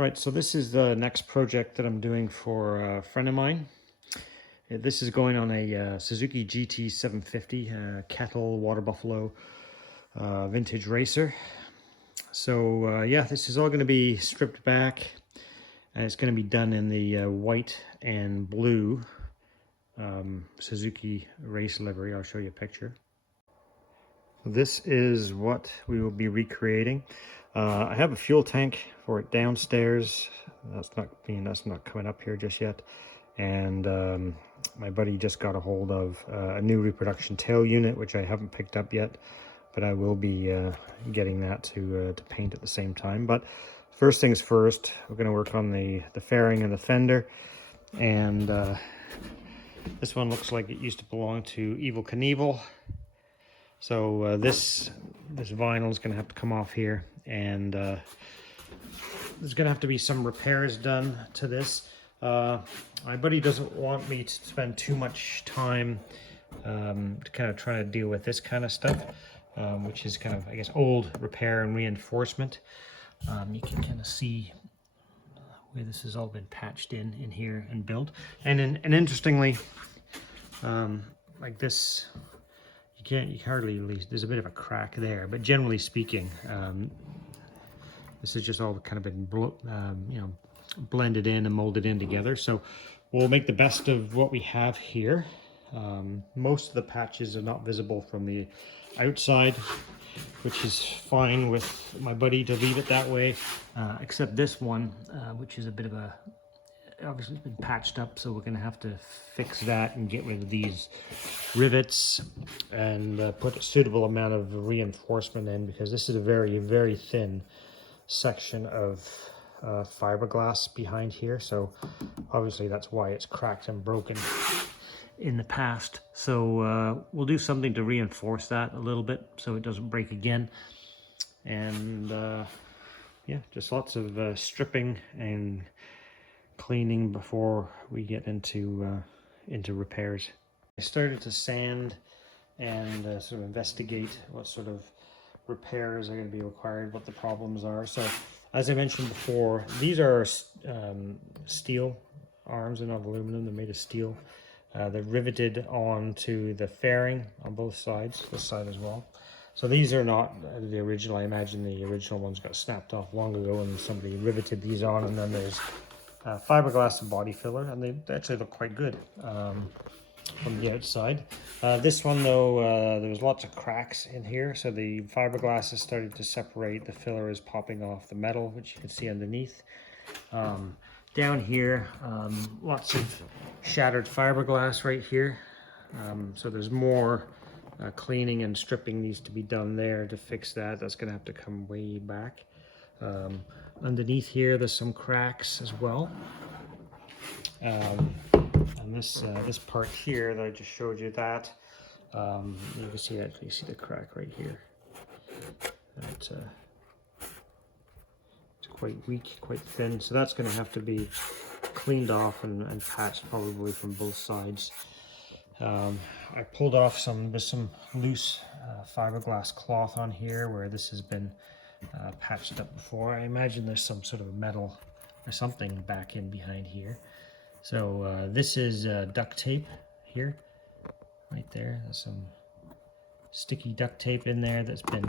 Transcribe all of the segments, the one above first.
All right, so this is the next project that I'm doing for a friend of mine. This is going on a Suzuki GT750 Kettle Water Buffalo vintage racer. So yeah, this is all going to be stripped back, and it's going to be done in the white and blue Suzuki race livery. I'll show you a picture. This is what we will be recreating. I have a fuel tank for it downstairs. That's not coming up here just yet. And my buddy just got a hold of a new reproduction tail unit, which I haven't picked up yet, but I will be getting that to paint at the same time. But first things first, we're going to work on the fairing and the fender. And this one looks like it used to belong to Evel Knievel. So this vinyl is going to have to come off here, and there's going to have to be some repairs done to this. My buddy doesn't want me to spend too much time to kind of try to deal with this kind of stuff, which is kind of, I guess, old repair and reinforcement. You can kind of see where this has all been patched in here and built. And interestingly, like this, you hardly, there's a bit of a crack there, but generally speaking, this is just all kind of been blended in and molded in together. So we'll make the best of what we have here. Most of the patches are not visible from the outside, which is fine with my buddy to leave it that way, except this one, which is a bit of a, obviously it's been patched up, so we're going to have to fix that and get rid of these rivets and put a suitable amount of reinforcement in, because this is a very, very thin section of fiberglass behind here. So obviously that's why it's cracked and broken in the past. So we'll do something to reinforce that a little bit so it doesn't break again. And yeah, just lots of stripping and cleaning before we get into repairs. I started to sand and sort of investigate what sort of repairs are going to be required, what the problems are. So as I mentioned before, these are steel arms. They're not aluminum, they're made of steel. They're riveted onto the fairing on both sides, this side as well. So these are not the original. I imagine the original ones got snapped off long ago and somebody riveted these on, and then there's fiberglass and body filler, and they actually look quite good from the outside. This one though, there was lots of cracks in here, so the fiberglass is starting to separate. The filler is popping off the metal, which you can see underneath. Down here, lots of shattered fiberglass right here. So there's more cleaning and stripping needs to be done there to fix that. That's going to have to come way back. Underneath here, there's some cracks as well. And this part here that I just showed you, that you can see that. You see the crack right here. It's quite weak, quite thin. So that's going to have to be cleaned off and patched probably from both sides. I pulled off some loose fiberglass cloth on here where this has been patched up before. I imagine there's some sort of metal or something back in behind here. So this is duct tape here, right there. There's some sticky duct tape in there that's been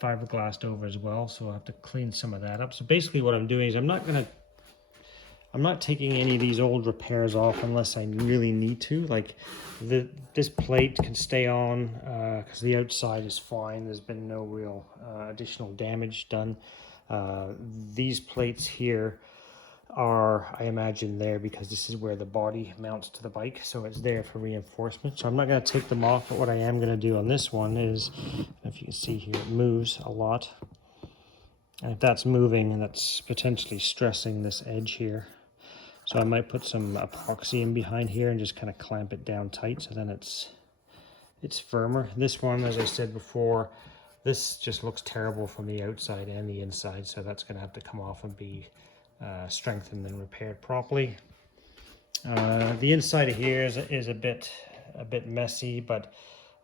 fiberglassed over as well, so I'll have to clean some of that up. So basically what I'm doing is I'm not taking any of these old repairs off unless I really need to. Like this plate can stay on because the outside is fine. There's been no real additional damage done. These plates here are, I imagine, there because this is where the body mounts to the bike, so it's there for reinforcement. So I'm not going to take them off, but what I am going to do on this one is, if you can see here, it moves a lot. And if that's moving, that's potentially stressing this edge here. So I might put some epoxy in behind here and just kind of clamp it down tight, so then it's firmer. This one, as I said before, this just looks terrible from the outside and the inside, so that's going to have to come off and be strengthened and repaired properly. The inside of here is a bit messy, but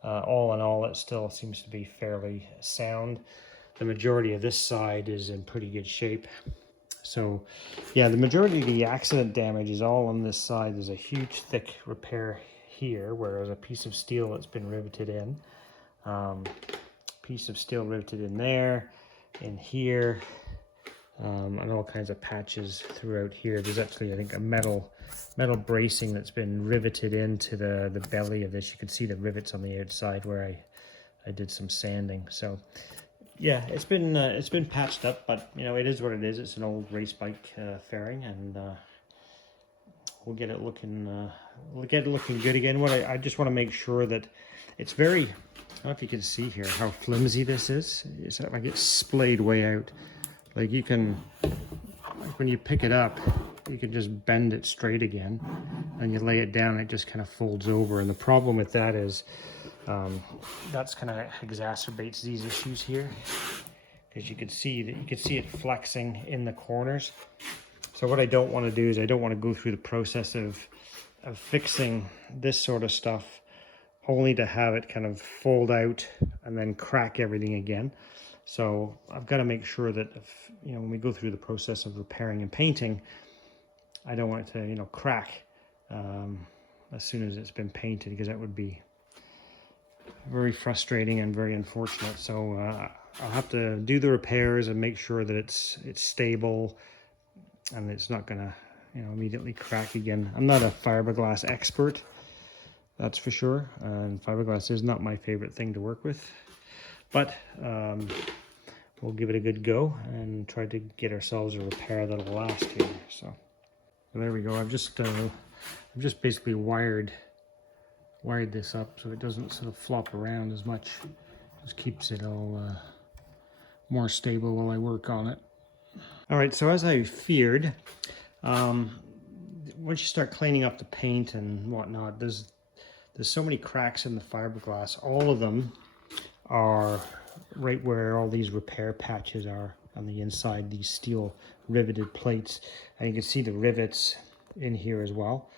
all in all, it still seems to be fairly sound. The majority of this side is in pretty good shape. So yeah, the majority of the accident damage is all on this side. There's a huge thick repair here, whereas a piece of steel that's been riveted in. Piece of steel riveted in there, in here, and all kinds of patches throughout here. There's actually, I think, a metal bracing that's been riveted into the belly of this. You can see the rivets on the outside where I did some sanding. So yeah, it's been patched up, but you know, it is what it is. It's an old race bike fairing, and we'll get it looking good again. What I just want to make sure that it's very, I don't know if you can see here how flimsy this is. It's like it's splayed way out. Like you can, like when you pick it up, you can just bend it straight again, and you lay it down, it just kind of folds over. And the problem with that is that's kind of exacerbates these issues here, because you can see it flexing in the corners. So what I don't want to do is I don't want to go through the process of fixing this sort of stuff only to have it kind of fold out and then crack everything again. So I've got to make sure that if, you know, when we go through the process of repairing and painting, I don't want it to, you know, crack as soon as it's been painted, because that would be very frustrating and very unfortunate. So I'll have to do the repairs and make sure that it's stable and it's not gonna, you know, immediately crack again. I'm not a fiberglass expert, that's for sure, and fiberglass is not my favorite thing to work with, but we'll give it a good go and try to get ourselves a repair that'll last here. So there we go. I've just basically wired this up so it doesn't sort of flop around as much. Just keeps it all more stable while I work on it. All right, so as I feared, once you start cleaning up the paint and whatnot, there's so many cracks in the fiberglass. All of them are right where all these repair patches are on the inside, these steel riveted plates. And you can see the rivets in here as well.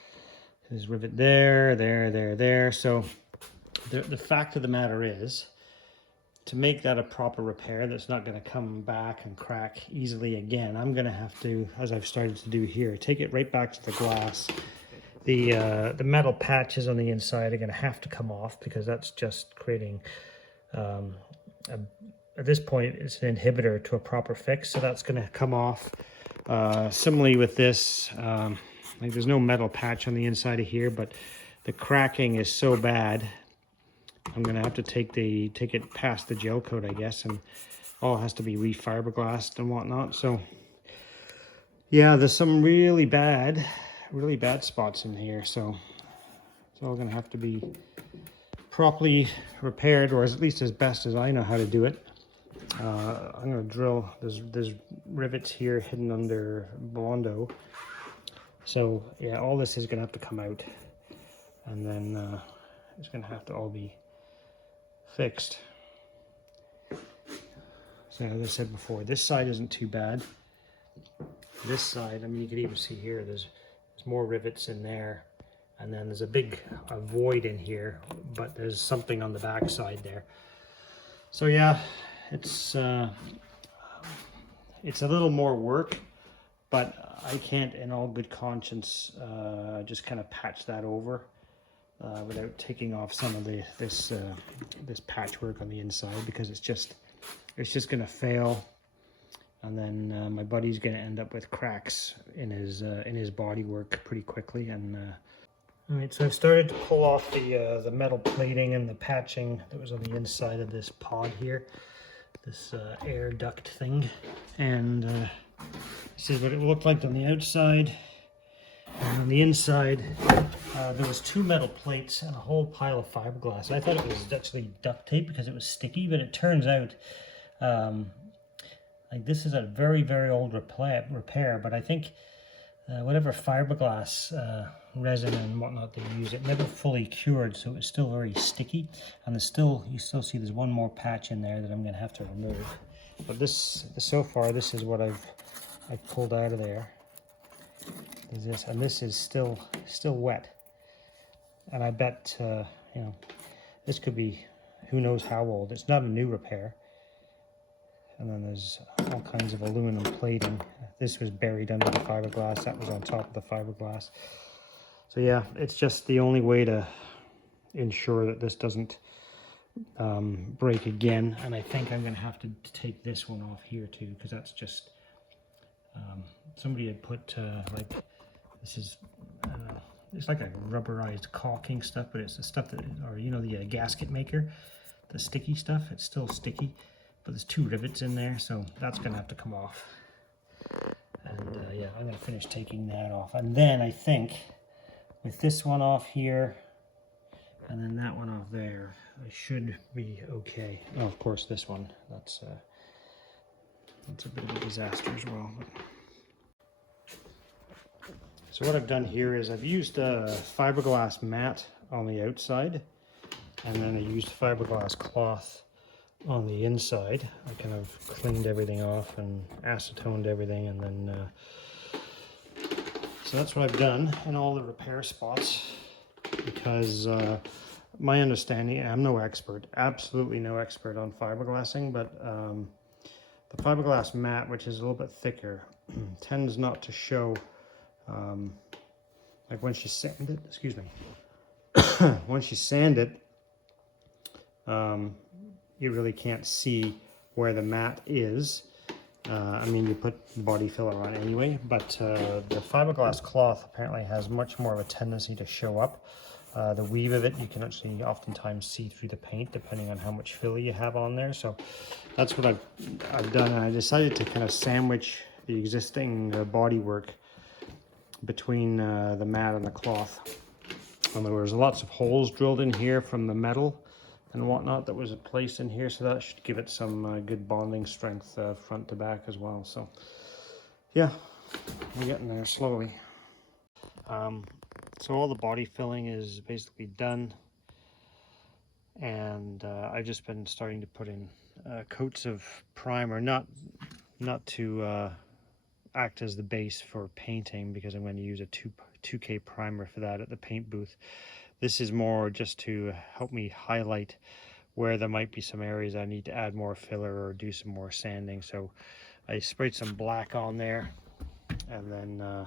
There's rivet there. So the fact of the matter is, to make that a proper repair that's not going to come back and crack easily again, I'm going to have to, as I've started to do here, take it right back to the glass. The metal patches on the inside are going to have to come off, because that's just creating, at this point, it's an inhibitor to a proper fix, so that's going to come off. Similarly with this, like there's no metal patch on the inside of here, but the cracking is so bad, I'm going to have to take it past the gel coat, I guess, and all has to be re-fiberglassed and whatnot. So yeah, there's some really bad spots in here, so it's all going to have to be properly repaired, or at least as best as I know how to do it. I'm going to drill, there's rivets here hidden under Bondo. So yeah, all this is going to have to come out, and then it's going to have to all be fixed. So as I said before, this side isn't too bad. This side, I mean, you can even see here, there's more rivets in there, and then there's a big void in here, but there's something on the back side there. So yeah, it's a little more work, but I can't in all good conscience just kind of patch that over without taking off some of this patchwork on the inside, because it's just going to fail, and then my buddy's going to end up with cracks in his bodywork pretty quickly. And all right, so I've started to pull off the metal plating and the patching that was on the inside of this pod here, this air duct thing, and this is what it looked like on the outside. And on the inside, there was 2 metal plates and a whole pile of fiberglass. I thought it was actually duct tape because it was sticky, but it turns out like this is a very, very old repair, but I think whatever fiberglass resin and whatnot they use, it never fully cured, so it's still very sticky. And you still see there's one more patch in there that I'm going to have to remove. But so far, this is what I've pulled out of there. Is this, and this is still wet, and I bet you know, this could be who knows how old. It's not a new repair. And then there's all kinds of aluminum plating. This was buried under the fiberglass. That was on top of the fiberglass. So yeah, it's just the only way to ensure that this doesn't break again. And I think I'm going to have to take this one off here too, because that's just somebody had put like, this is it's like a rubberized caulking stuff, but it's the stuff that, or you know, the gasket maker, the sticky stuff. It's still sticky, but there's 2 rivets in there, so that's going to have to come off. And yeah, I'm going to finish taking that off, and then I think with this one off here and then that one off there, I should be okay. Oh, of course, this one, that's a bit of a disaster as well. So what I've done here is I've used a fiberglass mat on the outside, and then I used fiberglass cloth on the inside. I kind of cleaned everything off and acetoned everything, and then so that's what I've done in all the repair spots, because my understanding, I'm no expert, absolutely no expert on fiberglassing, but the fiberglass mat, which is a little bit thicker, tends not to show, like once you sand it, excuse me, once you sand it, you really can't see where the mat is. I mean, you put body filler on anyway, but the fiberglass cloth apparently has much more of a tendency to show up. The weave of it, you can actually oftentimes see through the paint depending on how much filler you have on there. So that's what I've done, and I decided to kind of sandwich the existing bodywork between the mat and the cloth. And there was lots of holes drilled in here from the metal and whatnot that was placed in here, so that should give it some good bonding strength front to back as well. So yeah, we're getting there slowly. So all the body filling is basically done, and I've just been starting to put in coats of primer, not to act as the base for painting, because I'm going to use a 2K primer for that at the paint booth. This is more just to help me highlight where there might be some areas I need to add more filler or do some more sanding. So I sprayed some black on there, and then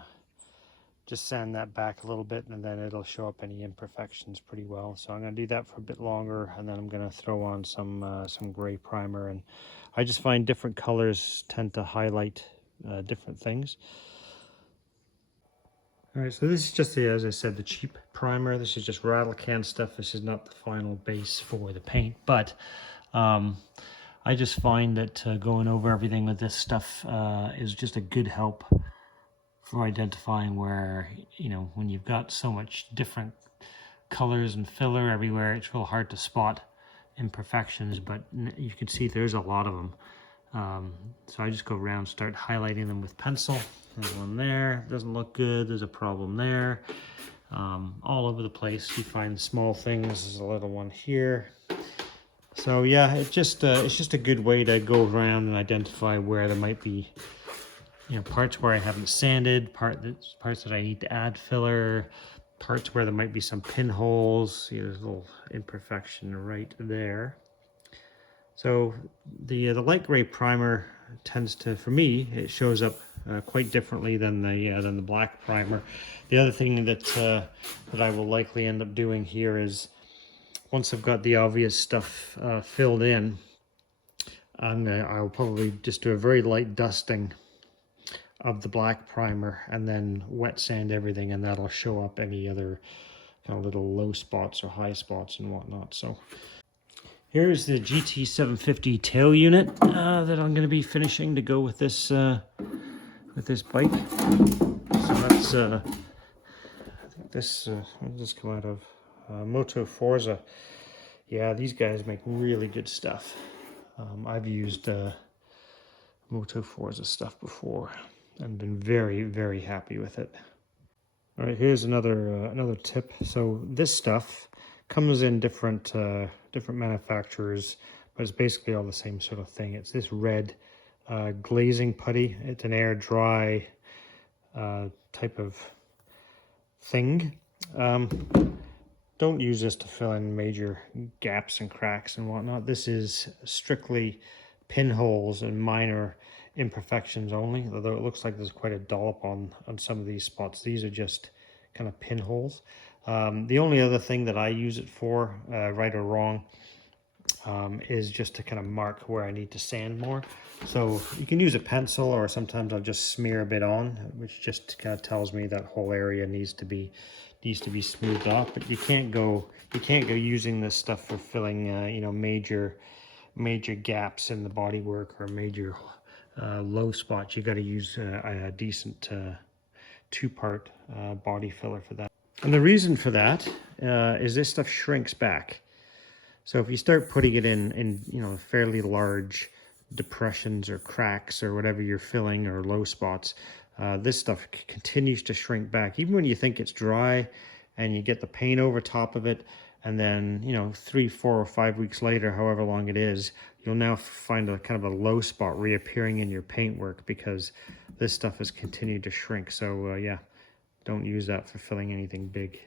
just sand that back a little bit, and then it'll show up any imperfections pretty well. So I'm going to do that for a bit longer, and then I'm going to throw on some gray primer. And I just find different colors tend to highlight different things. All right, so this is just the, as I said, the cheap primer. This is just rattle can stuff. This is not the final base for the paint, but I just find that going over everything with this stuff is just a good help for identifying where, you know, when you've got so much different colors and filler everywhere, it's real hard to spot imperfections, but you can see there's a lot of them. So I just go around, start highlighting them with pencil. There's one there, doesn't look good, there's a problem there. All over the place you find small things. There's a little one here. So yeah, it's just a good way to go around and identify where there might be, you know, parts where I haven't sanded, parts that I need to add filler, parts where there might be some pinholes. See, there's a little imperfection right there. So the light gray primer tends to, for me, it shows up quite differently than the black primer. The other thing that that I will likely end up doing here is, once I've got the obvious stuff filled in, I'll probably just do a very light dusting of the black primer and then wet sand everything, and that'll show up any other kind of little low spots or high spots and whatnot. So here's the GT750 tail unit that I'm going to be finishing to go with this bike. So that's I think this where did this come out of? Moto Forza. Yeah, these guys make really good stuff. I've used Moto Forza stuff before and been very, very happy with it. All right, here's another tip. So this stuff comes in different manufacturers, but it's basically all the same sort of thing. It's this red glazing putty. It's an air dry type of thing. Don't use this to fill in major gaps and cracks and whatnot. This is strictly pinholes and minor imperfections only, although it looks like there's quite a dollop on some of these spots. These are just kind of pinholes. The only other thing that I use it for, right or wrong, is just to kind of mark where I need to sand more. So you can use a pencil, or sometimes I'll just smear a bit on, which just kind of tells me that whole area needs to be smoothed off. But you can't go using this stuff for filling you know, major gaps in the bodywork or major low spots. You got to use a decent two-part body filler for that. And the reason for that is this stuff shrinks back. So if you start putting it in you know, fairly large depressions or cracks or whatever you're filling, or low spots, this stuff continues to shrink back. Even when you think it's dry and you get the paint over top of it, and then, you know, 3, 4, or 5 weeks later, however long it is, you'll now find a kind of a low spot reappearing in your paintwork because this stuff has continued to shrink. So yeah, don't use that for filling anything big.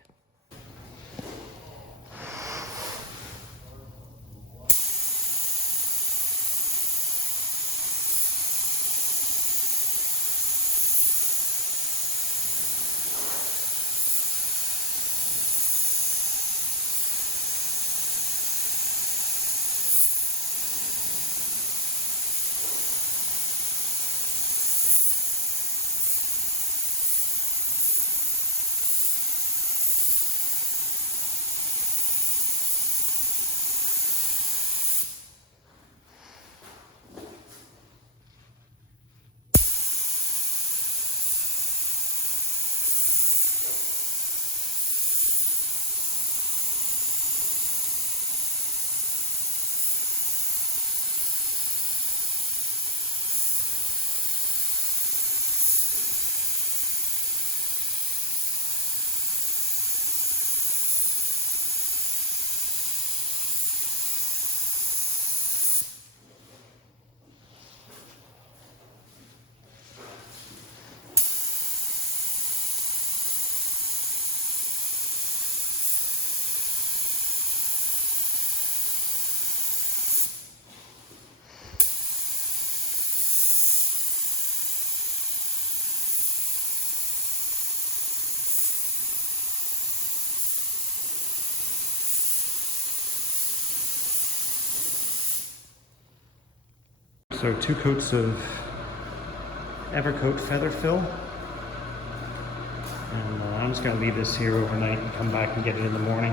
So 2 coats of Evercoat feather fill, and I'm just going to leave this here overnight and come back and get it in the morning.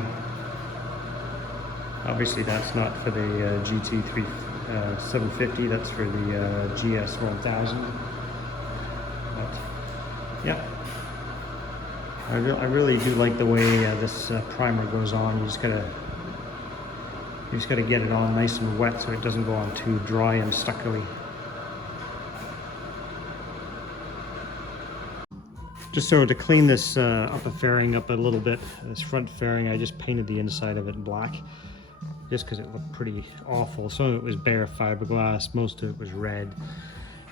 Obviously that's not for the GT750, that's for the GS1000. But yeah, I really do like the way this primer goes on. You just gotta get it on nice and wet so it doesn't go on too dry and stucco-y. Just so to clean this upper fairing up a little bit, this front fairing, I just painted the inside of it black, just because it looked pretty awful. Some of it was bare fiberglass, most of it was red,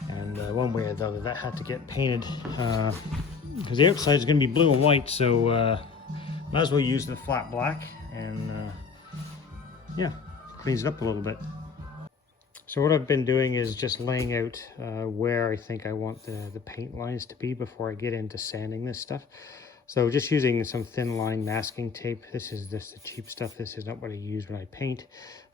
and one way or the other that had to get painted, because the outside is going to be blue and white, so might as well use the flat black, and yeah, cleans it up a little bit. So what I've been doing is just laying out where I think I want the paint lines to be before I get into sanding this stuff. So just using some thin line masking tape. This is just the cheap stuff. This is not what I use when I paint.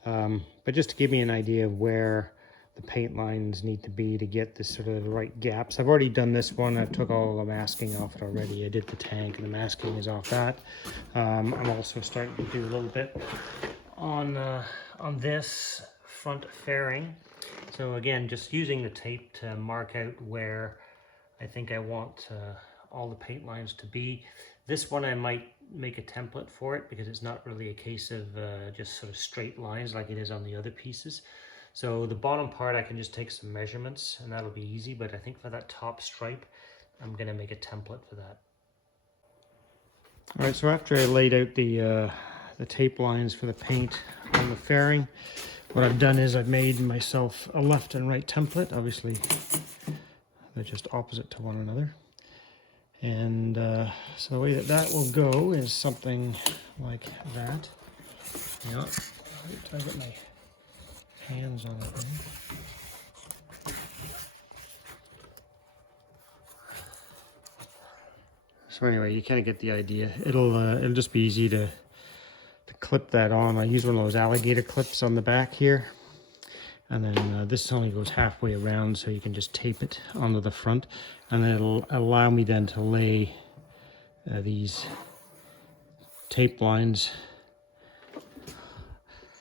But just to give me an idea of where the paint lines need to be to get this sort of the right gaps. I've already done this one. I took all the masking off it already. I did the tank and the masking is off that. I'm also starting to do a little bit on this front fairing. So again, just using the tape to mark out where I think I want all the paint lines to be. This one I might make a template for it because it's not really a case of just sort of straight lines like it is on the other pieces. So the bottom part I can just take some measurements and that'll be easy, but I think for that top stripe I'm gonna make a template for that. All right, so after I laid out the tape lines for the paint on the fairing, what I've done is I've made myself a left and right template. Obviously, they're just opposite to one another. And so the way that will go is something like that. You know, I get my hands on it. So anyway, you kind of get the idea. It'll just be easy to clip that on. I use one of those alligator clips on the back here, and then this only goes halfway around, so you can just tape it onto the front, and then it'll allow me then to lay these tape lines.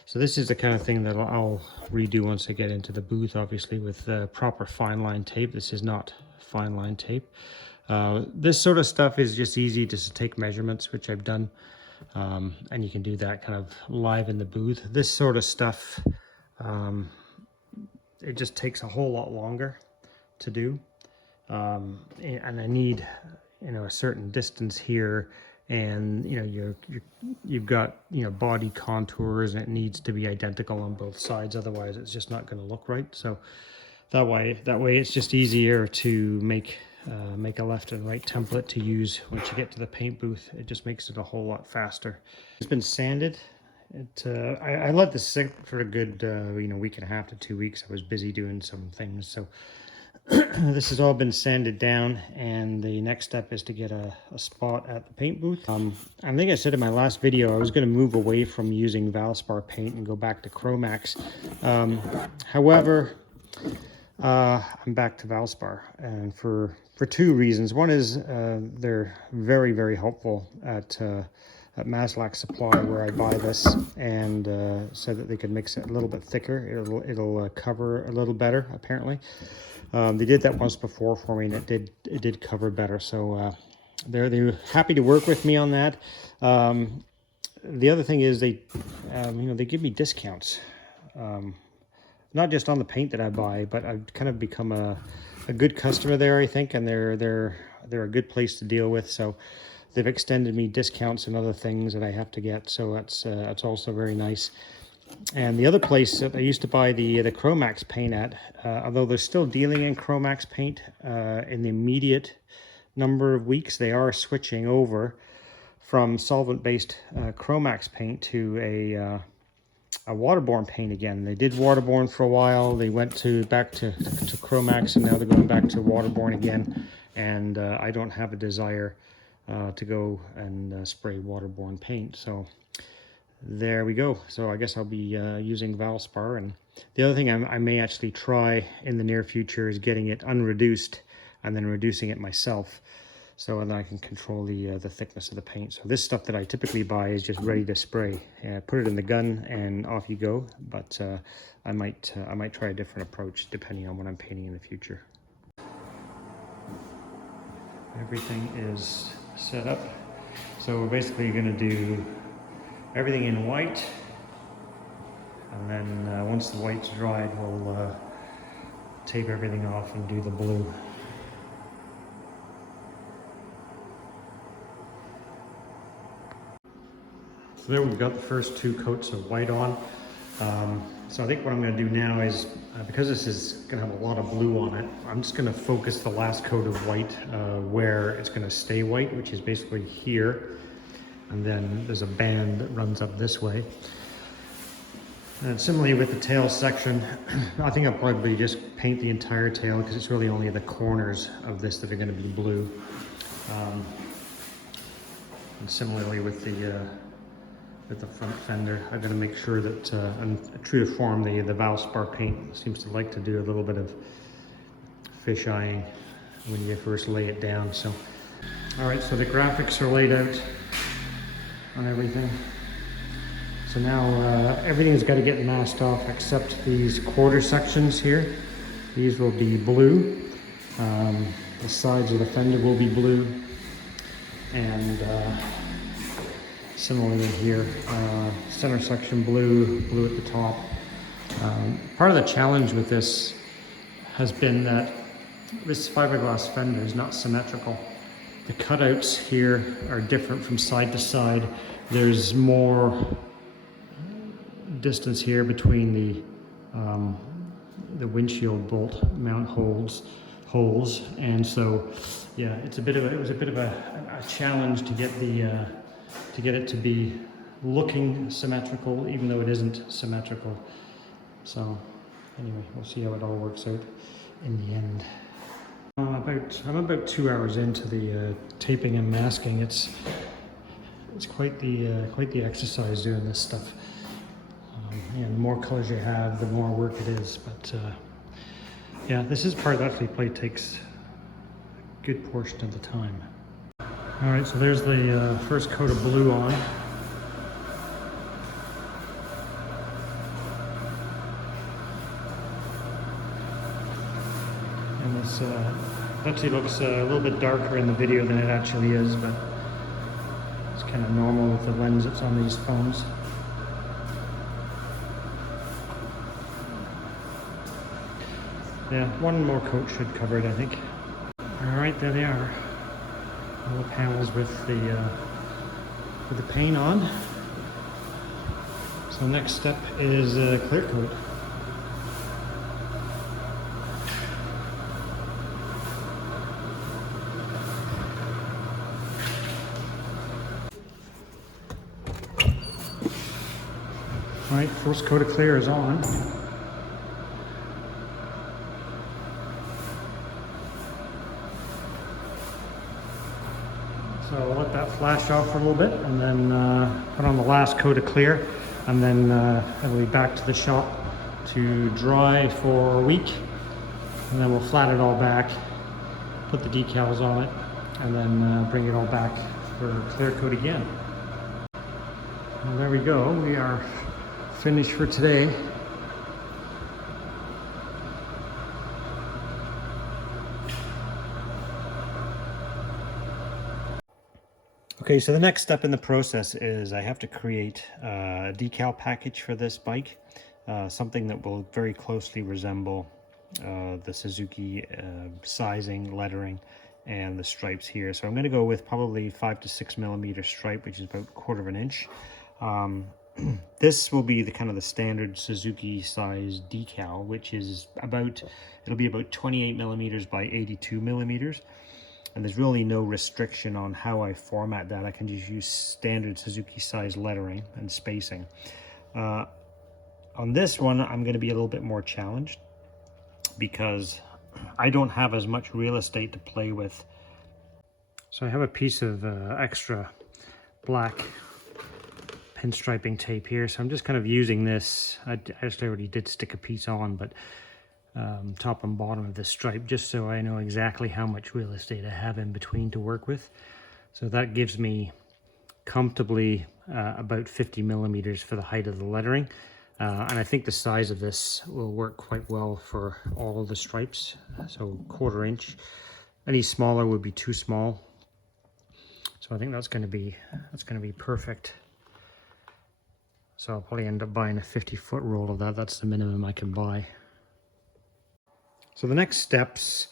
So this is the kind of thing that I'll redo once I get into the booth, obviously, with proper fine line tape. This is not fine line tape. This sort of stuff is just easy to take measurements, which I've done, and you can do that kind of live in the booth. This sort of stuff, it just takes a whole lot longer to do, and I need, you know, a certain distance here, and you know you've got, you know, body contours, and it needs to be identical on both sides, otherwise it's just not going to look right. So that way it's just easier to make a left and right template to use once you get to the paint booth. It just makes it a whole lot faster. It's been sanded. I let this sit for a good you know, week and a half to 2 weeks. I was busy doing some things, so this has all been sanded down, and the next step is to get a spot at the paint booth. I think I said in my last video I was going to move away from using Valspar paint and go back to Chromax. However, I'm back to Valspar, and for two reasons. One is they're very, very helpful at Maslac Supply, where I buy this, and said that they could mix it a little bit thicker. It'll cover a little better, apparently. They did that once before for me, and it did cover better. So they're happy to work with me on that. The other thing is they you know, they give me discounts. Not just on the paint that I buy, but I've kind of become a good customer there, I think, and they're a good place to deal with. So they've extended me discounts and other things that I have to get, so that's also very nice. And the other place that I used to buy the Chromax paint at, although they're still dealing in Chromax paint in the immediate number of weeks, they are switching over from solvent-based Chromax paint to a waterborne paint again. They did waterborne for a while. They went back to Chromax, and now they're going back to waterborne again. And I don't have a desire to go and spray waterborne paint. So there we go. So I guess I'll be using Valspar. And the other thing I may actually try in the near future is getting it unreduced and then reducing it myself, so then I can control the thickness of the paint. So this stuff that I typically buy is just ready to spray. Put it in the gun and off you go. But I might try a different approach depending on what I'm painting in the future. Everything is set up. So we're basically going to do everything in white, and then once the white's dried, we'll tape everything off and do the blue. So there we've got the first 2 coats of white on. So I think what I'm going to do now is, because this is going to have a lot of blue on it, I'm just going to focus the last coat of white where it's going to stay white, which is basically here. And then there's a band that runs up this way. And similarly with the tail section, I think I'll probably just paint the entire tail, because it's really only the corners of this that are going to be blue. And similarly with the front fender, I'm going to make sure that I'm true to form. The Valspar paint seems to like to do a little bit of fish eyeing when you first lay it down. So, all right, so the graphics are laid out on everything. So now everything's got to get masked off except these quarter sections here. These will be blue. The sides of the fender will be blue, and similarly here, center section blue at the top. Part of the challenge with this has been that this fiberglass fender is not symmetrical. The cutouts here are different from side to side. There's more distance here between the windshield bolt mount holes, and so yeah, it was a bit of a challenge to get it to be looking symmetrical, even though it isn't symmetrical. So anyway, we'll see how it all works out in the end. I'm about 2 hours into the taping and masking. It's quite the exercise doing this stuff. And the more colors you have, the more work it is. But yeah, this is part that actually probably takes a good portion of the time. All right, so there's the first coat of blue on. And this actually looks a little bit darker in the video than it actually is, but it's kind of normal with the lens that's on these phones. Yeah, one more coat should cover it, I think. All right, there they are. All the panels with the paint on. So next step is clear coat. All right, first coat of clear is on. So I'll let that flash off for a little bit and then put on the last coat of clear, and then I'll be back to the shop to dry for a week, and then we'll flat it all back, put the decals on it, and then bring it all back for clear coat again. Well, there we go. We are finished for today. Okay, so the next step in the process is I have to create a decal package for this bike, something that will very closely resemble the Suzuki sizing, lettering, and the stripes here. So I'm going to go with probably 5 to 6 millimeter stripe, which is about 1/4 inch. This will be the kind of the standard Suzuki size decal, which is it'll be about 28 millimeters by 82 millimeters. And there's really no restriction on how I format that. I can just use standard Suzuki size lettering and spacing. On this one, I'm going to be a little bit more challenged because I don't have as much real estate to play with. So I have a piece of extra black pinstriping tape here. So I'm just kind of using this. I actually already did stick a piece on, but top and bottom of the stripe, just so I know exactly how much real estate I have in between to work with. So that gives me comfortably about 50 millimeters for the height of the lettering. And I think the size of this will work quite well for all of the stripes. So 1/4 inch. Any smaller would be too small. So I think that's going to be perfect. So I'll probably end up buying a 50-foot roll of that. That's the minimum I can buy. So the next steps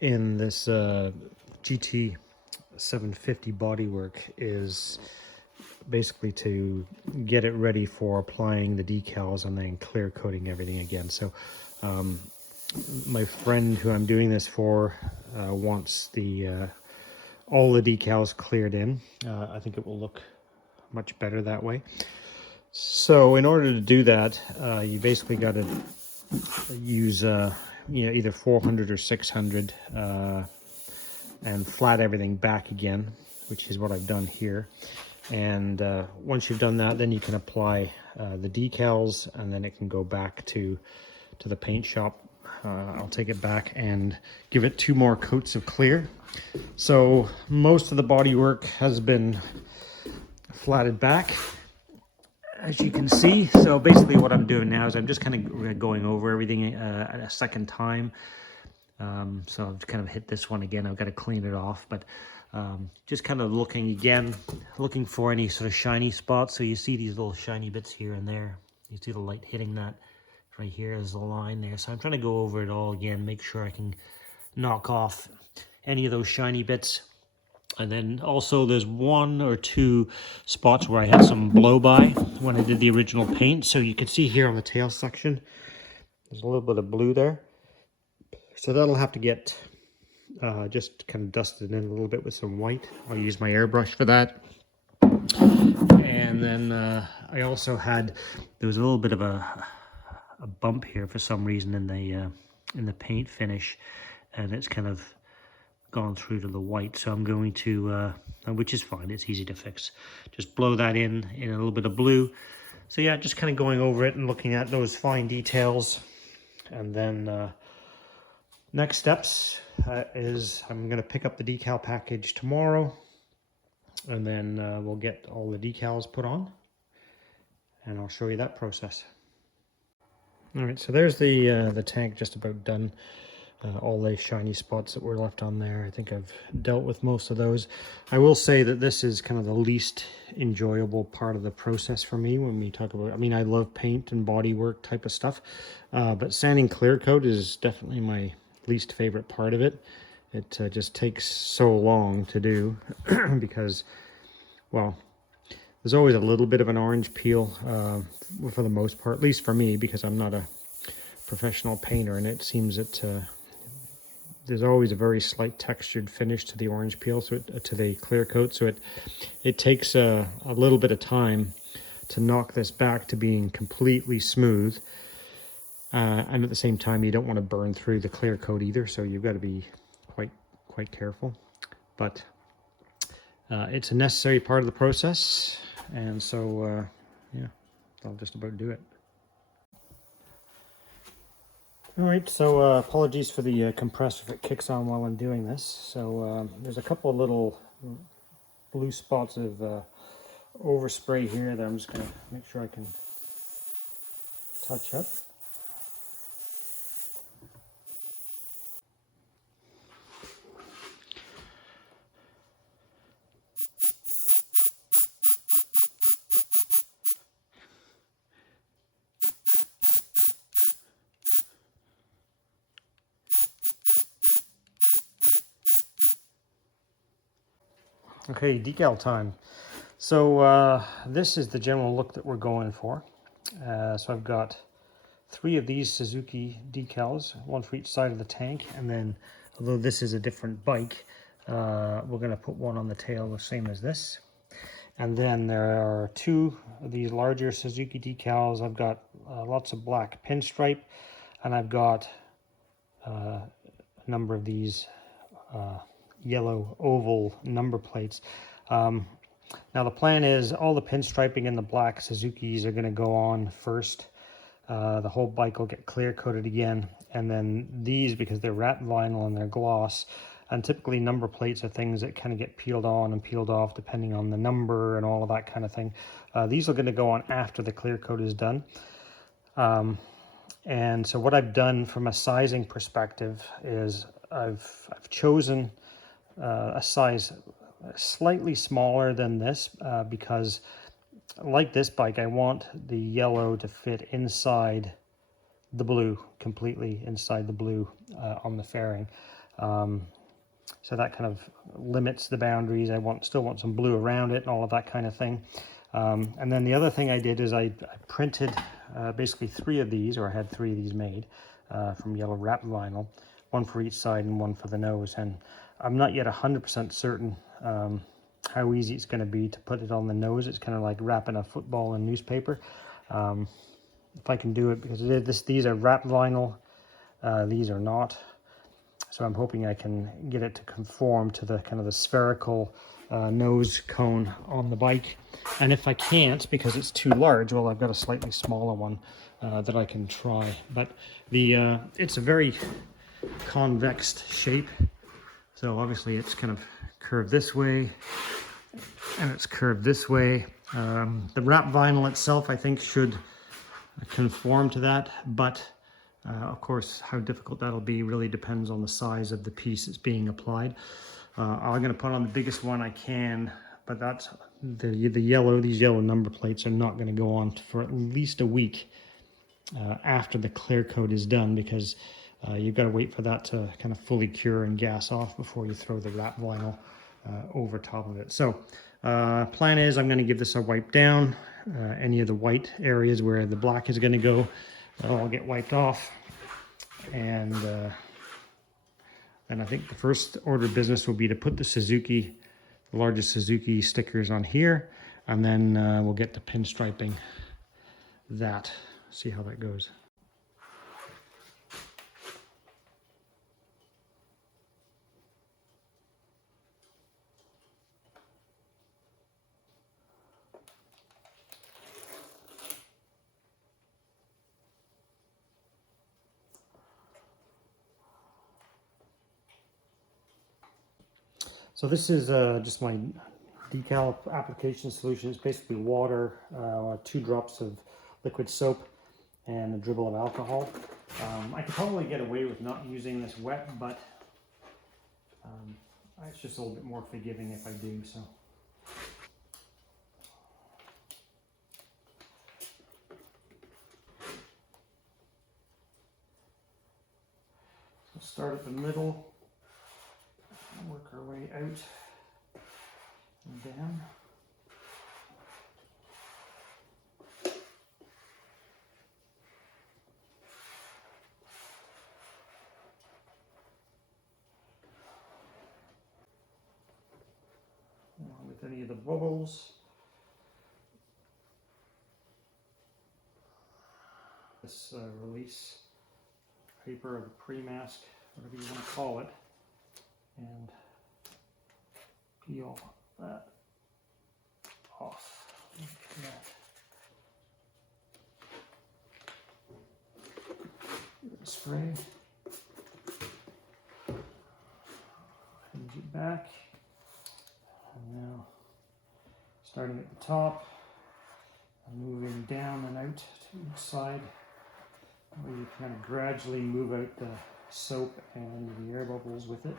in this GT750 bodywork is basically to get it ready for applying the decals and then clear coating everything again. So my friend who I'm doing this for wants all the decals cleared in. I think it will look much better that way. So in order to do that, you basically got to use either 400 or 600 and flat everything back again, which is what I've done here. And once you've done that, then you can apply the decals, and then it can go back to the paint shop. I'll take it back and give it 2 more coats of clear. So most of the bodywork has been flatted back, as you can see. So basically what I'm doing now is I'm just kind of going over everything a second time. So I've kind of hit this one again. I've got to clean it off, but just kind of looking for any sort of shiny spots. So you see these little shiny bits here and there. You see the light hitting that right here is the line there. So I'm trying to go over it all again, make sure I can knock off any of those shiny bits. And then also there's 1 or 2 spots where I had some blow by when I did the original paint. So you can see here on the tail section, there's a little bit of blue there. So that'll have to get just kind of dusted in a little bit with some white. I'll use my airbrush for that. And then I also there was a little bit of a a bump here for some reason in the paint finish, and it's kind of gone through to the white. So I'm going to, which is fine, it's easy to fix, just blow that in a little bit of blue. So yeah, just kind of going over it and looking at those fine details. And then next steps is I'm going to pick up the decal package tomorrow, and then we'll get all the decals put on, and I'll show you that process. All right, so there's the tank just about done. All the shiny spots that were left on there, I think I've dealt with most of those. I will say that this is kind of the least enjoyable part of the process for me when we talk about, I mean, I love paint and bodywork type of stuff, but sanding clear coat is definitely my least favorite part of it. It just takes so long to do because, well, there's always a little bit of an orange peel for the most part, at least for me, because I'm not a professional painter, and it seems that there's always a very slight textured finish to the orange peel, so to the clear coat. So it takes a little bit of time to knock this back to being completely smooth. And at the same time, you don't want to burn through the clear coat either, so you've got to be quite careful. But it's a necessary part of the process, and so yeah, I'll just about do it. All right, so apologies for the compressor if it kicks on while I'm doing this. So there's a couple of little blue spots of overspray here that I'm just going to make sure I can touch up. Okay, decal time. So this is the general look that we're going for. So I've got 3 of these Suzuki decals, 1 for each side of the tank, and then, although this is a different bike, we're going to put 1 on the tail the same as this. And then there are 2 of these larger Suzuki decals. I've got lots of black pinstripe, and I've got a number of these yellow oval number plates. Now the plan is all the pinstriping and the black Suzukis are going to go on first. The whole bike will get clear coated again, and then these, because they're wrapped vinyl and they're gloss, and typically number plates are things that kind of get peeled on and peeled off depending on the number and all of that kind of thing. These are going to go on after the clear coat is done. And so what I've done from a sizing perspective is I've chosen a size slightly smaller than this because, like this bike, I want the yellow to fit inside the blue, completely inside the blue on the fairing. So that kind of limits the boundaries. I still want some blue around it and all of that kind of thing. And then the other thing I did is I printed basically 3 of these, or I had 3 of these made from yellow wrap vinyl, 1 for each side and 1 for the nose. And I'm not yet 100% certain how easy it's going to be to put it on the nose. It's kind of like wrapping a football in newspaper. If I can do it, because these are wrap vinyl, these are not. So I'm hoping I can get it to conform to the kind of the spherical nose cone on the bike. And if I can't, because it's too large, well, I've got a slightly smaller one that I can try. But it's a very convex shape. So obviously it's kind of curved this way, and it's curved this way. The wrap vinyl itself, I think, should conform to that, but of course, how difficult that'll be really depends on the size of the piece that's being applied. I'm going to put on the biggest one I can, but that's the yellow. These yellow number plates are not going to go on for at least a week after the clear coat is done, because you've got to wait for that to kind of fully cure and gas off before you throw the wrap vinyl over top of it. So plan is I'm going to give this a wipe down. Any of the white areas where the black is going to go, that'll all get wiped off. And I think the first order of business will be to put the largest Suzuki stickers on here, and then we'll get to pinstriping that, see how that goes. So this is just my decal application solution. It's basically water, 2 drops of liquid soap, and a dribble of alcohol. I could probably get away with not using this wet, but it's just a little bit more forgiving if I do so. So start at the middle, and work our way out and down. With any of the bubbles. This release paper of a pre-mask, whatever you want to call it, and peel that off. Like that. Spray. Hinge it back. And now, starting at the top, and moving down and out to each side, where you kind of gradually move out the soap and the air bubbles with it.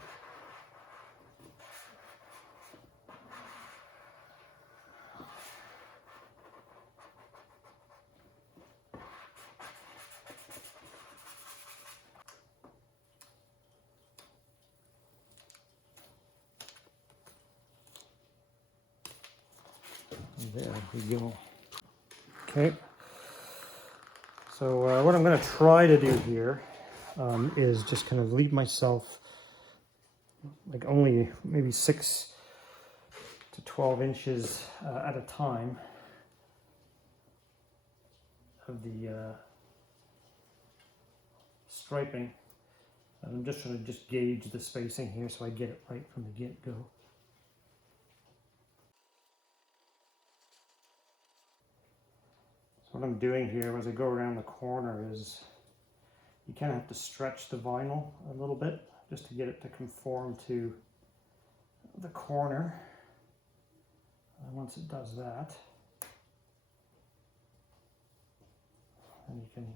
There we go. Okay. So what I'm going to try to do here is just kind of leave myself like only maybe 6 to 12 inches at a time of the striping. And I'm just trying to just gauge the spacing here so I get it right from the get-go. What I'm doing here as I go around the corner is you kind of have to stretch the vinyl a little bit just to get it to conform to the corner. And once it does that, then you can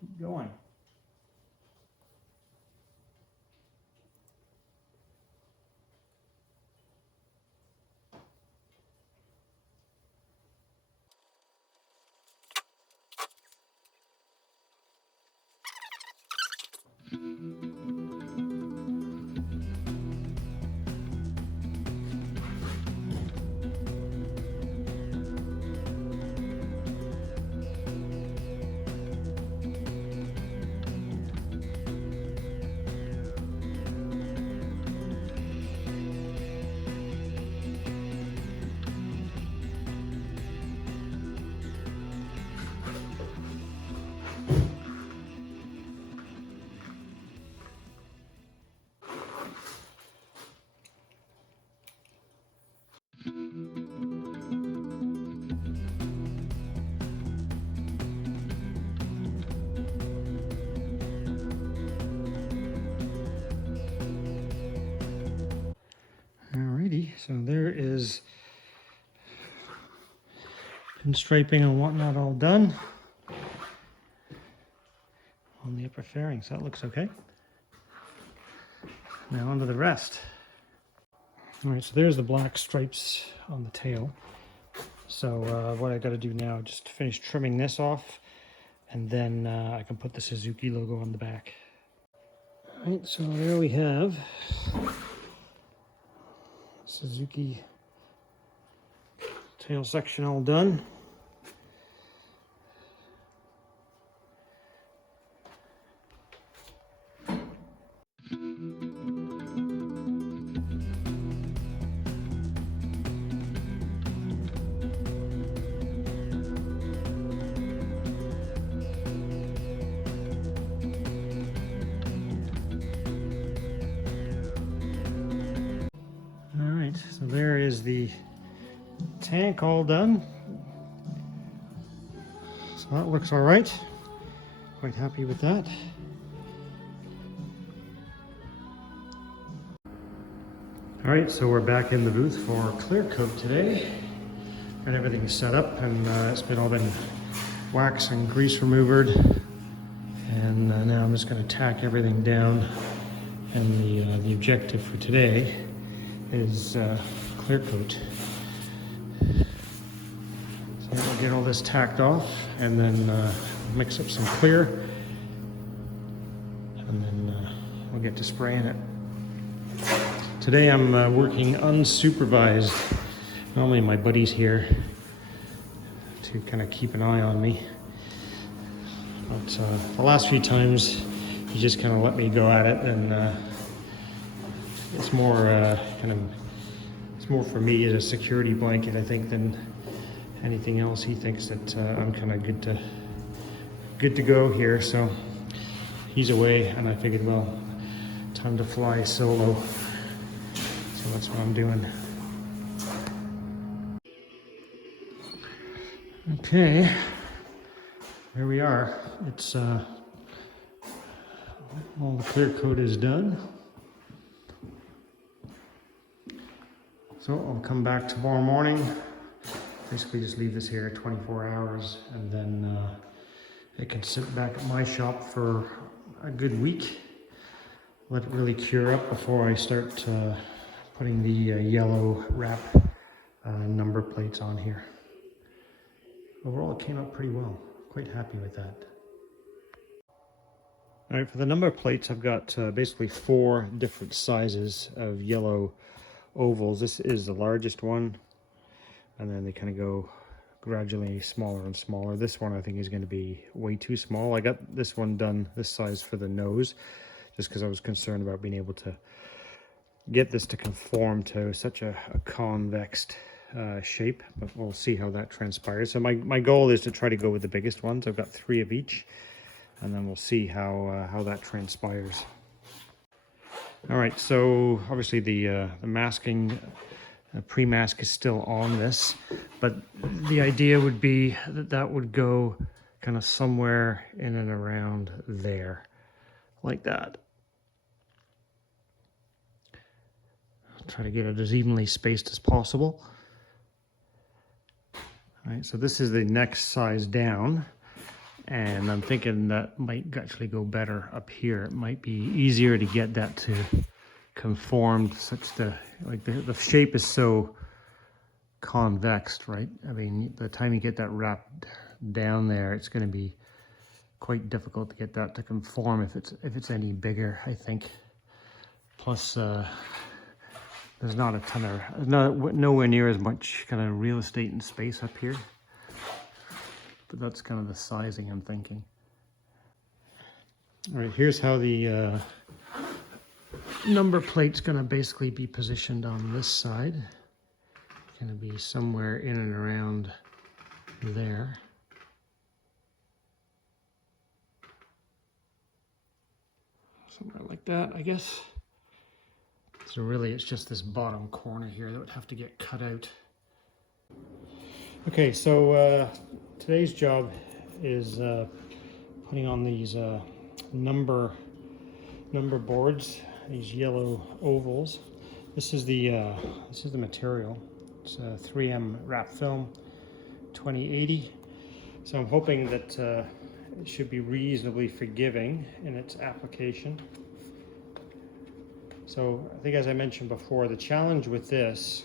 keep going. Alrighty, so there is pinstriping and whatnot all done on the upper fairings. That looks okay. Now onto the rest. Alright, so there's the black stripes on the tail. So what I got to do now, just finish trimming this off, and then I can put the Suzuki logo on the back. Alright, so there we have Suzuki tail section all done. So there is the tank all done. So that looks all right. Quite happy with that. All right, so we're back in the booth for clear coat today. Got everything set up, and it's all been wax and grease removered. And now I'm just going to tack everything down. And the objective for today is clear coat. So we'll get all this tacked off, and then mix up some clear, and then we'll get to spraying it. Today I'm working unsupervised. Normally my buddy's here to kind of keep an eye on me. But the last few times he just kind of let me go at it, and it's more it's more for me as a security blanket, I think, than anything else. He thinks that I'm kind of good to go here, so he's away, and I figured, well, time to fly solo. So that's what I'm doing. Okay, here we are. It's all the clear coat is done. So I'll come back tomorrow morning. Basically just leave this here 24 hours, and then it can sit back at my shop for a good week. Let it really cure up before I start putting the yellow wrap number plates on here. Overall, it came out pretty well. Quite happy with that. All right, for the number plates, I've got basically 4 different sizes of yellow ovals. This is the largest one, and then they kind of go gradually smaller and smaller. This one I think is going to be way too small. I got this one done this size for the nose, just because I was concerned about being able to get this to conform to such a convex shape, but we'll see how that transpires. So my goal is to try to go with the biggest ones. I've got 3 of each, and then we'll see how that transpires. All right, so obviously the masking pre-mask is still on this, but the idea would be that that would go kind of somewhere in and around there, like that. Try to get it as evenly spaced as possible. All right, so this is the next size down, and I'm thinking that might actually go better up here. It might be easier to get that to conform such that, like, the shape is so convex, right? I mean, by the time you get that wrapped down there, it's going to be quite difficult to get that to conform if it's any bigger, I think. Plus, there's not a ton of, nowhere near as much kind of real estate and space up here. But that's kind of the sizing I'm thinking. All right, here's how the number plate's going to basically be positioned on this side. Going to be somewhere in and around there. Somewhere like that, I guess. So really it's just this bottom corner here that would have to get cut out. Okay, so today's job is putting on these number boards, these yellow ovals. This is the material. It's 3M wrap film 2080. So I'm hoping that it should be reasonably forgiving in its application. So I think, as I mentioned before, the challenge with this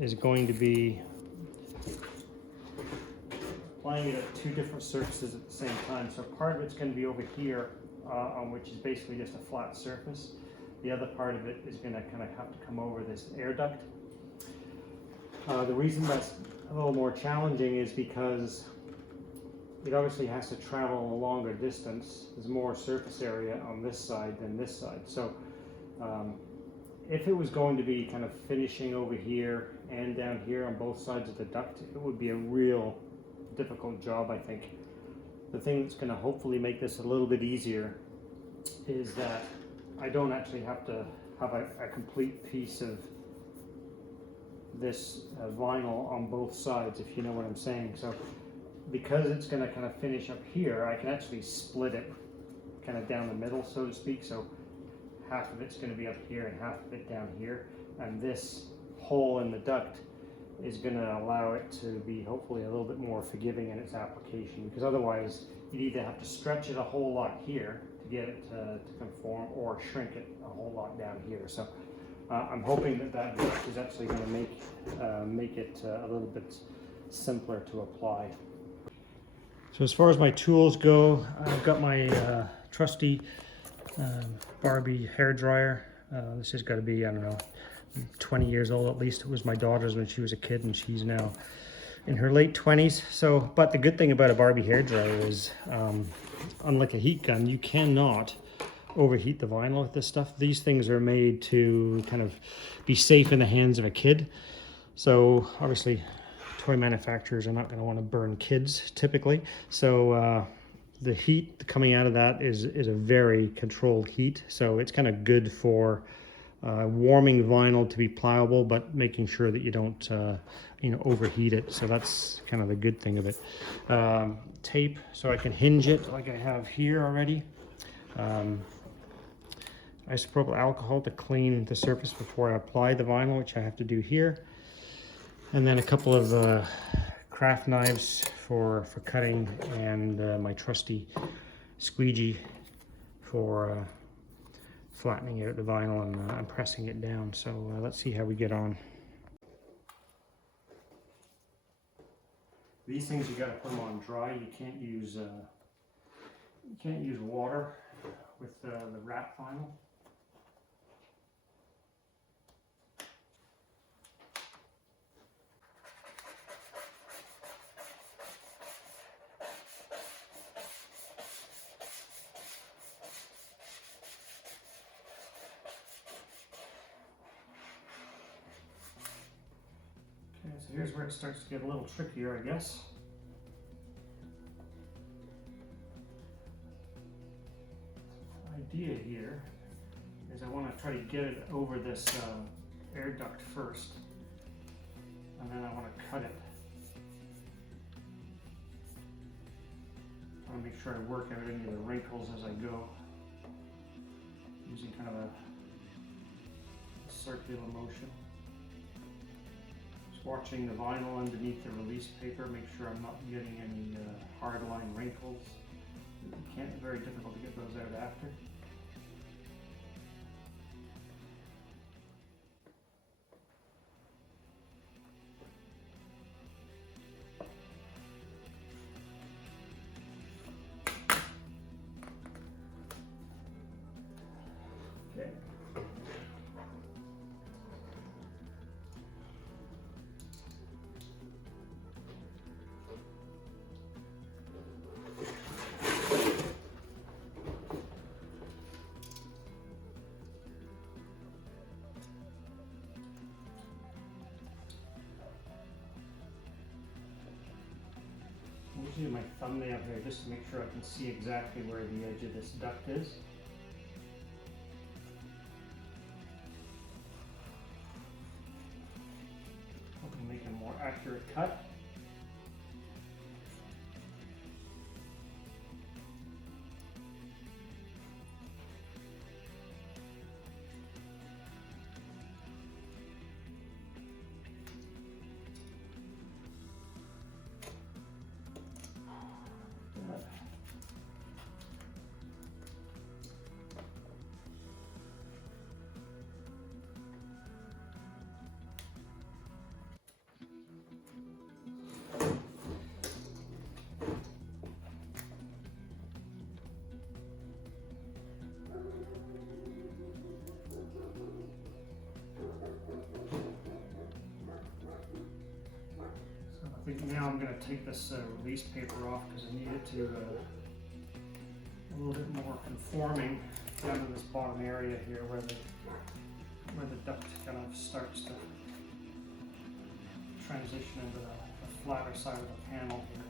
is going to be applying it at 2 different surfaces at the same time. So part of it's going to be over here, on which is basically just a flat surface. The other part of it is going to kind of have to come over this air duct. The reason that's a little more challenging is because it obviously has to travel a longer distance. There's more surface area on this side than this side. So if it was going to be kind of finishing over here and down here on both sides of the duct, it would be a real difficult job, I think. The thing that's going to hopefully make this a little bit easier is that I don't actually have to have a complete piece of this vinyl on both sides, if you know what I'm saying. So because it's going to kind of finish up here, I can actually split it kind of down the middle, so to speak. So half of it's going to be up here and half of it down here. and this hole in the duct is going to allow it to be hopefully a little bit more forgiving in its application, because otherwise you'd either have to stretch it a whole lot here to get it to conform, or shrink it a whole lot down here. So I'm hoping that that duct is actually going to make it a little bit simpler to apply. So as far as my tools go, I've got my trusty Barbie hair dryer. This has got to be, I don't know, 20 years old at least. It was my daughter's when she was a kid, and she's now in her late 20s. So, but the good thing about a Barbie hair dryer is, unlike a heat gun, you cannot overheat the vinyl with this stuff. These things are made to kind of be safe in the hands of a kid. So obviously toy manufacturers are not going to want to burn kids typically. So the heat coming out of that is a very controlled heat. So it's kind of good for warming vinyl to be pliable, but making sure that you don't overheat it. So that's kind of the good thing of it. Tape, so I can hinge it like I have here already. Isopropyl alcohol to clean the surface before I apply the vinyl, which I have to do here. And then a couple of craft knives for cutting, and my trusty squeegee for flattening out the vinyl and pressing it down. So let's see how we get on. These things you got to put them on dry. You can't use water with the wrap vinyl. So here's where it starts to get a little trickier, I guess. The idea here is I want to try to get it over this air duct first, and then I want to cut it. I want to make sure I work out any of the wrinkles as I go, using kind of a circular motion. Watching the vinyl underneath the release paper, make sure I'm not getting any hard line wrinkles. It's very difficult to get those out after. Okay. I'm using my thumbnail here just to make sure I can see exactly where the edge of this duct is. Hoping to make a more accurate cut. I think now I'm going to take this release paper off because I need it to a little bit more conforming down to this bottom area here where the duct kind of starts to transition into the flatter side of the panel here.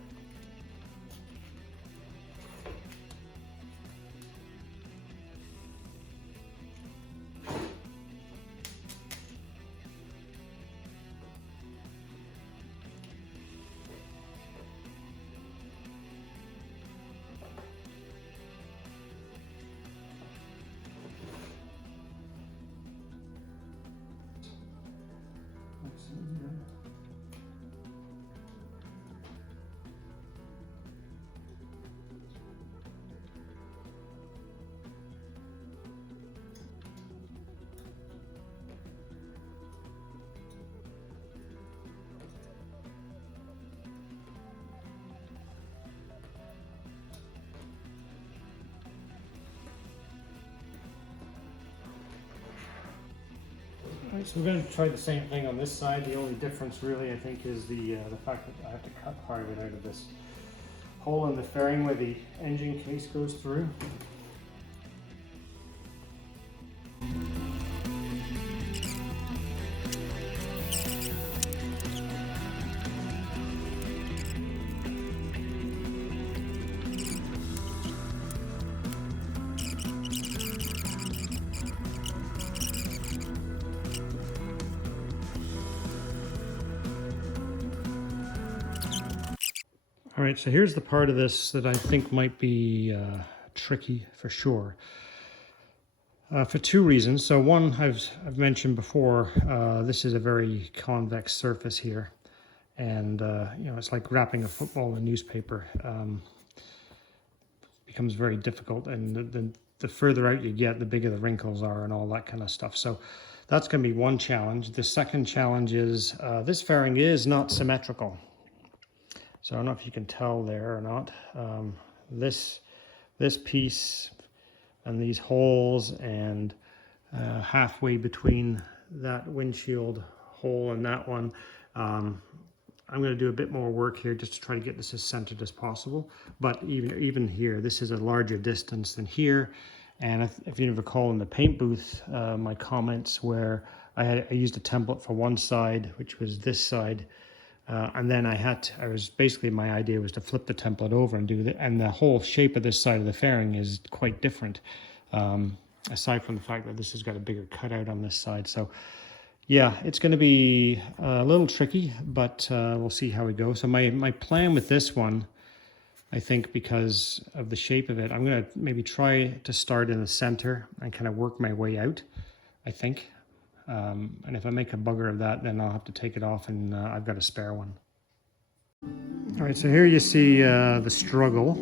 Right, so we're going to try the same thing on this side. The only difference really, I think, is the fact that I have to cut part of it out of this hole in the fairing where the engine case goes through. All right, so here's the part of this that I think might be tricky for sure, for two reasons. So one, I've mentioned before, this is a very convex surface here, and you know, it's like wrapping a football in newspaper. Becomes very difficult, and the further out you get, the bigger the wrinkles are and all that kind of stuff. So that's going to be one challenge. The second challenge is this fairing is not symmetrical. So I don't know if you can tell there or not. This piece and these holes and halfway between that windshield hole and that one, I'm going to do a bit more work here just to try to get this as centered as possible. But even here, this is a larger distance than here. And if you recall in the paint booth, my comments where I used a template for one side, which was this side. And then my idea was to flip the template over and do that. And the whole shape of this side of the fairing is quite different, aside from the fact that this has got a bigger cutout on this side. So yeah, it's going to be a little tricky, but we'll see how we go. So my plan with this one, I think because of the shape of it, I'm going to maybe try to start in the center and kind of work my way out, I think. And if I make a bugger of that, then I'll have to take it off, and I've got a spare one. All right, so here you see the struggle.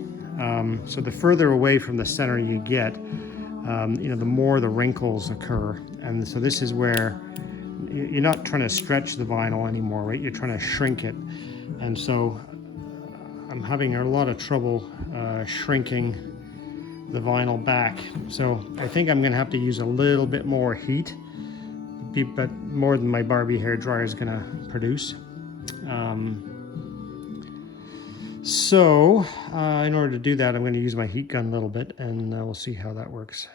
So the further away from the center you get, you know, the more the wrinkles occur. And so this is where you're not trying to stretch the vinyl anymore, right? You're trying to shrink it. And so I'm having a lot of trouble shrinking the vinyl back. So I think I'm gonna have to use a little bit more heat, but more than my Barbie hair dryer is gonna produce. In order to do that, I'm gonna use my heat gun a little bit, and we'll see how that works.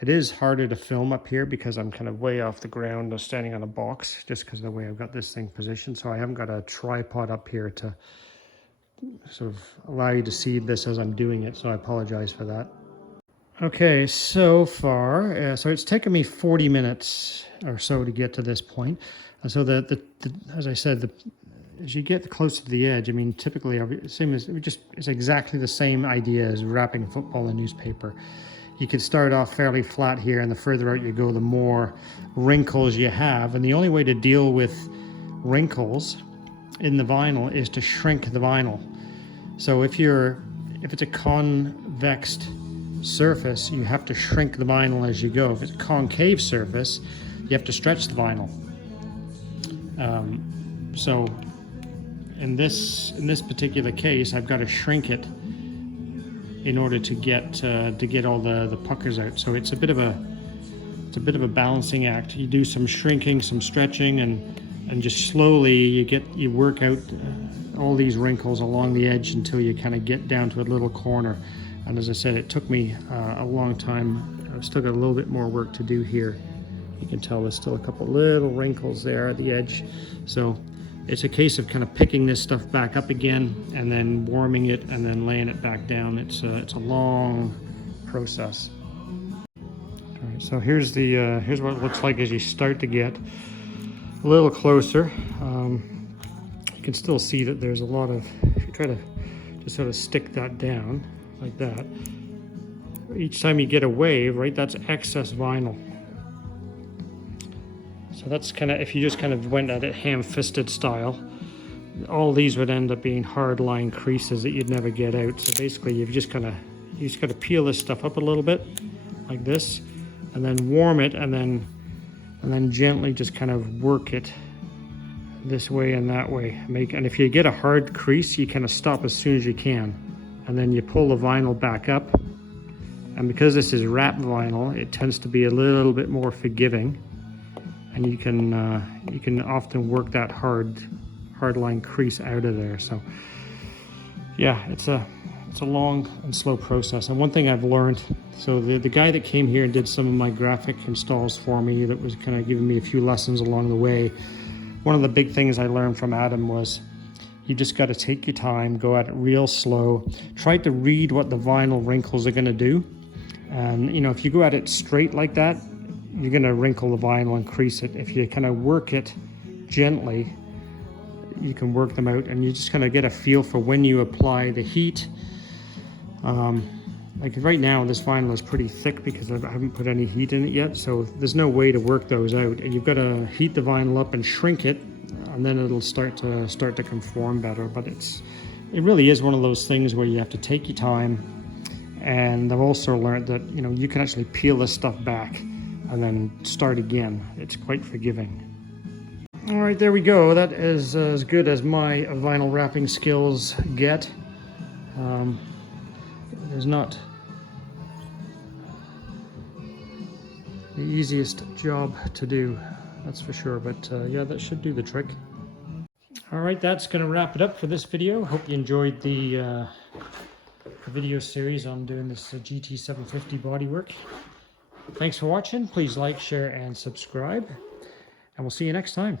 It is harder to film up here because I'm kind of way off the ground, standing on a box, just because of the way I've got this thing positioned. So I haven't got a tripod up here to sort of allow you to see this as I'm doing it, so I apologize for that. Okay, so far, so it's taken me 40 minutes or so to get to this point. And so as I said, as you get closer to the edge, I mean, typically, it's exactly the same idea as wrapping football in newspaper. You could start off fairly flat here, and the further out you go, the more wrinkles you have. And the only way to deal with wrinkles in the vinyl is to shrink the vinyl. So if it's a convex surface, you have to shrink the vinyl as you go. If it's a concave surface, you have to stretch the vinyl. So in this particular case, I've got to shrink it in order to get all the puckers out. So it's a bit of a balancing act. You do some shrinking, some stretching, and just slowly you work out all these wrinkles along the edge until you kind of get down to a little corner. And as I said, it took me a long time. I've still got a little bit more work to do here. You can tell there's still a couple little wrinkles there at the edge. So it's a case of kind of picking this stuff back up again and then warming it and then laying it back down. It's a long process. All right, so here's what it looks like as you start to get a little closer. You can still see that there's a lot of, if you try to just sort of stick that down like that, each time you get a wave, right, that's excess vinyl. So that's kind of, if you just kind of went at it ham-fisted style, all these would end up being hard line creases that you'd never get out. So basically you just got to peel this stuff up a little bit like this, and then warm it, and then gently just kind of work it this way and that way. And if you get a hard crease, you kind of stop as soon as you can, and then you pull the vinyl back up. And because this is wrap vinyl, it tends to be a little bit more forgiving. and you can often work that hard line crease out of there. So yeah, it's a long and slow process. And one thing I've learned, so the guy that came here and did some of my graphic installs for me, that was kind of giving me a few lessons along the way, one of the big things I learned from Adam was you just got to take your time, go at it real slow, try to read what the vinyl wrinkles are going to do. And you know, if you go at it straight like that, you're going to wrinkle the vinyl and crease it. If you kind of work it gently, you can work them out, and you just kind of get a feel for when you apply the heat. Like right now, this vinyl is pretty thick because I haven't put any heat in it yet, so there's no way to work those out. And you've got to heat the vinyl up and shrink it, and then it'll start to conform better. But it really is one of those things where you have to take your time. And I've also learned that, you know, you can actually peel this stuff back and then start again. It's quite forgiving. All right, there we go. That is as good as my vinyl wrapping skills get. There's not the easiest job to do, that's for sure, but yeah, that should do the trick. All right, that's going to wrap it up for this video. Hope you enjoyed the video series on doing this GT750 bodywork. Thanks for watching. Please like, share, and subscribe, and we'll see you next time.